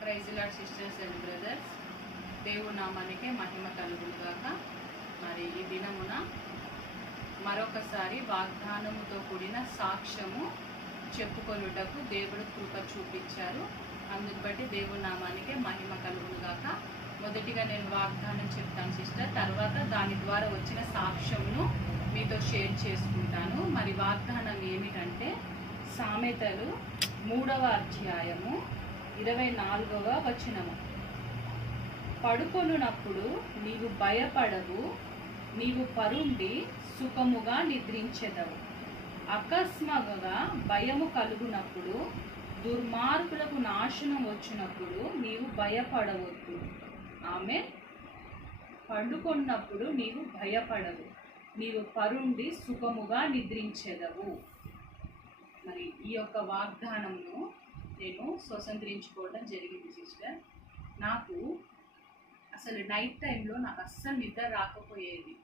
Praise lord sisters and brothers, దేవుని నామానికే మహిమ కలుగుగాక. మరి ఈ దినమున మరొకసారి వాగ్దానముతో కూడిన సాక్ష్యము చెప్పుకొనుటకు దేవుడు కృప చూపించారు. అందుని బట్టి దేవుని నామానికే మహిమ కలుగుగాక. మొదటిగా నేను వాగ్దానం చెప్తాను సిస్టర్, తర్వాత దాని ద్వారా వచ్చిన సాక్ష్యమును మీతో షేర్ చేసుకుంటాను. మరి వాగ్దానం ఏమిటంటే సామెతలు 3వ అధ్యాయము 24వ వచనము. పడుకొనున్నప్పుడు నీవు భయపడవు, నీవు పరుండి సుఖముగా నిద్రించెదవు. అకస్మాత్తుగా భయము కలుగునప్పుడు, దుర్మార్గులకు నాశనం వచ్చినప్పుడు నీవు భయపడవద్దు. ఆమె పడుకున్నప్పుడు నీవు భయపడవు, నీవు పరుండి సుఖముగా నిద్రించెదవు. మరి ఈ యొక్క వాగ్దానంను నేను స్వతంత్రించుకోవడం జరిగింది సిస్టర్. నాకు అసలు నైట్ టైంలో నాకు అస్సలు నిద్ర రాకపోయేది.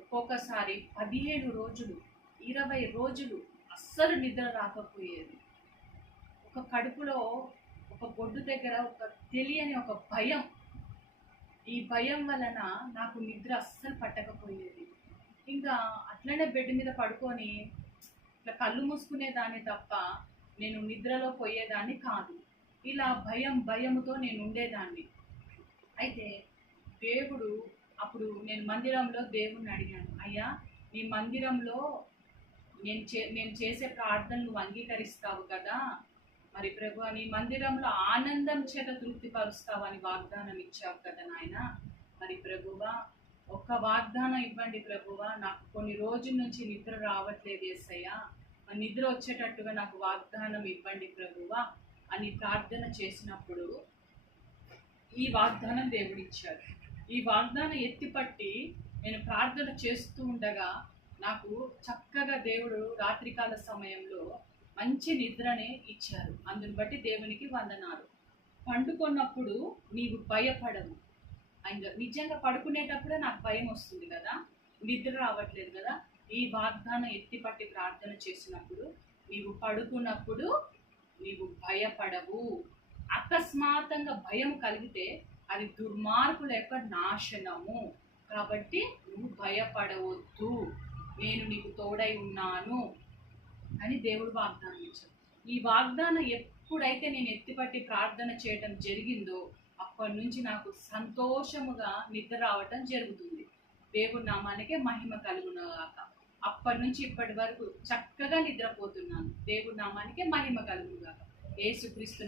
ఒక్కొక్కసారి 15 రోజులు 20 రోజులు అస్సలు నిద్ర రాకపోయేది. ఒక కడుపులో ఒక బొడ్డు దగ్గర ఒక తెలియని ఒక భయం, ఈ భయం వలన నాకు నిద్ర అస్సలు పట్టకపోయేది. ఇంకా అట్లనే బెడ్ మీద పడుకొని ఇట్లా కళ్ళు మూసుకునేదాన్ని తప్ప నేను నిద్రలో పోయేదాన్ని కాదు. ఇలా భయముతో నేను ఉండేదాన్ని. అయితే దేవుడు అప్పుడు నేను మందిరంలో దేవుణ్ణి అడిగాను, అయ్యా నీ మందిరంలో నేను చేసే ప్రార్థనలు నువ్వు అంగీకరిస్తావు కదా, మరి ప్రభు నీ మందిరంలో ఆనందం చేత తృప్తిపరుస్తావు అని వాగ్దానం ఇచ్చావు కదా నాయన. మరి ప్రభువా ఒక్క వాగ్దానం ఇవ్వండి ప్రభువా, నాకు కొన్ని రోజుల నుంచి నిద్ర రావట్లేదు యేసయ్యా, నిద్ర వచ్చేటట్టుగా నాకు వాగ్దానం ఇవ్వండి ప్రభువా అని ప్రార్థన చేసినప్పుడు ఈ వాగ్దానం దేవుడిచ్చాడు. ఈ వాగ్దానం ఎత్తిపట్టి నేను ప్రార్థన చేస్తూ ఉండగా నాకు చక్కగా దేవుడు రాత్రికాల సమయంలో మంచి నిద్రనే ఇచ్చారు. అందుని బట్టి దేవునికి వందనాలు. పండుకున్నప్పుడు నీవు భయపడవు. అండ్ నిజంగా పడుకునేటప్పుడే నాకు భయం వస్తుంది కదా, నిద్ర రావట్లేదు కదా. ఈ వాగ్దానం ఎత్తిపట్టి ప్రార్థన చేసినప్పుడు నీవు పడుకున్నప్పుడు నీవు భయపడవు. అకస్మాత్తుగా భయం కలిగితే అది దుర్మార్గుల యొక్క నాశనము. కాబట్టి నువ్వు భయపడవద్దు, నేను నీకు తోడై ఉన్నాను అని దేవుడు వాగ్దానం ఇచ్చాడు. ఈ వాగ్దానం ఎప్పుడైతే నేను ఎత్తిపట్టి ప్రార్థన చేయడం జరిగిందో అప్పటి నుంచి నాకు సంతోషముగా నిద్ర రావటం జరుగుతుంది. దేవుడి నామానికే మహిమ కలుగునుగాక. అప్పటి నుంచి ఇప్పటి వరకు చక్కగా నిద్రపోతున్నాను. దేవుడి నామానికే మహిమ కలుగునుగాక. యేసుక్రీస్తు